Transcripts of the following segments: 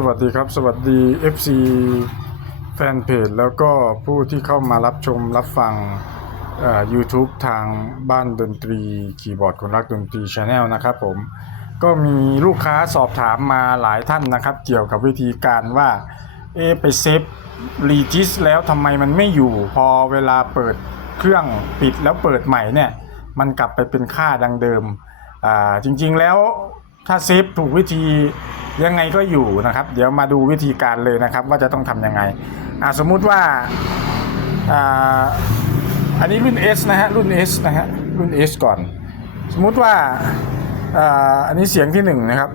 สวัสดีครับ สวัสดี FC แฟนเพจแล้วก็ผู้ที่เข้ามารับชมรับฟัง YouTube ทางบ้านดนตรีคีย์บอร์ดคนรักดนตรีชาแนลนะครับผมก็มีลูกค้าสอบถามมาหลายท่านนะครับ เกี่ยวกับวิธีการว่าเอไปเซฟรีจิสแล้วทำไมมันไม่อยู่ พอเวลาเปิดเครื่องปิดแล้วเปิดใหม่เนี่ย มันกลับไปเป็นค่าดังเดิม จริงๆแล้วถ้าเซฟถูกวิธี ยังไงก็อยู่นะครับ เดี๋ยวมาดูวิธีการเลยนะครับ ว่าจะต้องทำยังไงอ่าสมมุติว่าอ่าอันนี้รุ่น S นะฮะรุ่น S นะฮะรุ่น S ก่อน สมมุติว่าอ่าอันนี้เสียงที่หนึ่งนะครับ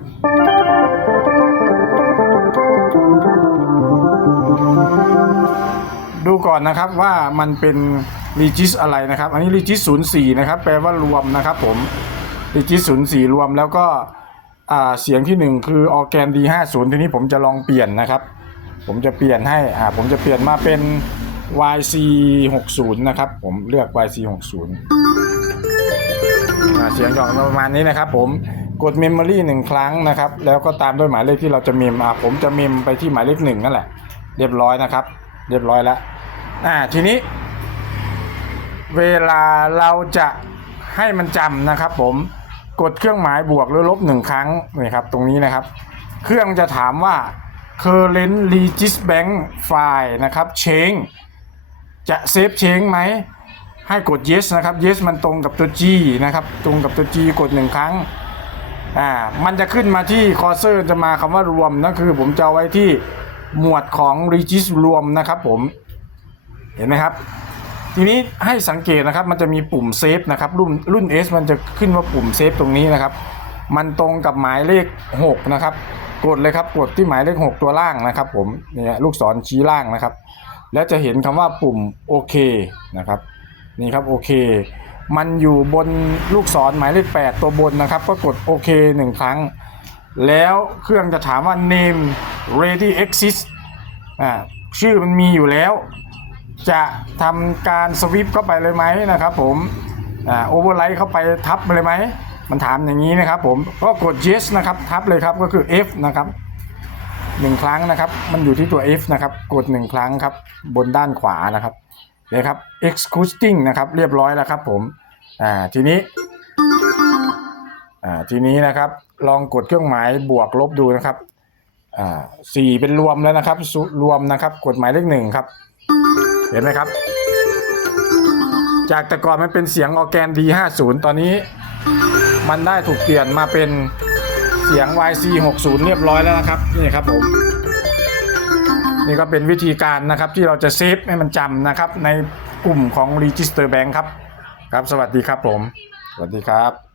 ดูก่อนนะครับว่ามันเป็น regis อะไรนะครับ อันนี้ regis 04 นะครับ แปลว่ารวมนะครับผม regis 04 รวมแล้วก็ อ่าเสียงที่หนึ่งคือ organ D50 ทีนี้ผมจะลองเปลี่ยนนะครับ ผมจะเปลี่ยนให้อ่าผมจะเปลี่ยนมาเป็น YC60 นะครับ ผมเลือก YC60 อ่าเสียงจะออกประมาณนี้นะครับ ผมกด Memory หนึ่งครั้งนะครับ แล้วก็ตามด้วยหมายเลขที่เราจะเมมอ่าผมจะเมมไปที่หมายเลขหนึ่งนั่นแหละเรียบร้อยนะครับ เรียบร้อยแล้วอ่าทีนี้ เวลาเราจะให้มันจำนะครับผม กดเครื่องหมายบวกหรือลบหนึ่งครั้งนี่ครับตรงนี้นะครับ เครื่องจะถามว่า current regis bank file นะครับ change จะเซฟ change ไหมให้กด yes นะครับ yes มันตรงกับตัว G นะครับ ตรงกับตัว G กดหนึ่งครั้งอ่ามันจะขึ้นมาที่คอร์เซอร์จะมาคำว่ารวมนั่นคือผมจะไว้ที่หมวดของ regis รวมนะครับผม เห็นไหมครับ ทีนี้ให้สังเกตนะครับมันจะมีปุ่มเซฟนะครับรุ่นรุ่น S มันจะขึ้นว่าปุ่มเซฟตรงนี้นะครับ มันตรงกับหมายเลข 6 นะครับ กดเลยครับกดที่หมายเลข 6 ตัวล่างนะครับ ผมเนี่ยลูกศรชี้ล่างนะครับ แล้วจะเห็นคำว่าปุ่มโอเคนะครับนี่ครับโอเคมันอยู่บนลูกศรหมายเลข 8 ตัวบนนะครับ ก็กดโอเคหนึ่งครั้ง แล้วเครื่องจะถามว่า name ready exist อ่าชื่อมันมีอยู่แล้ว จะทำการสวิปเข้าไปเลยไหมนะครับผมโอเวอร์ไลท์เข้าไปทับเลยไหมมันถามอย่างนี้นะครับผมก็กด yes นะครับทับเลยครับก็คือ F นะครับหนึ่งครั้งนะครับ มันอยู่ที่ตัว F นะครับ กดหนึ่งครั้งครับ บนด้านขวานะครับเดี๋ยวครับ excluding นะครับ เรียบร้อยแล้วครับผมอ่าทีนี้อ่าทีนี้นะครับ ลองกดเครื่องหมายบวกลบดูนะครับอ่าสี่เป็นรวมแล้วนะครับรวมนะครับกดหมายเลขหนึ่งครับ เห็นไหมครับ จากแต่ก่อนมันเป็นเสียงออแกน D50 ตอนนี้มันได้ถูกเปลี่ยนมาเป็นเสียง YC60 เรียบร้อยแล้วนะครับนี่ครับผมนี่ก็เป็นวิธีการนะครับที่เราจะเซฟให้มันจำนะครับในกลุ่มของ Register Bank ครับ ครับ สวัสดีครับผม สวัสดีครับ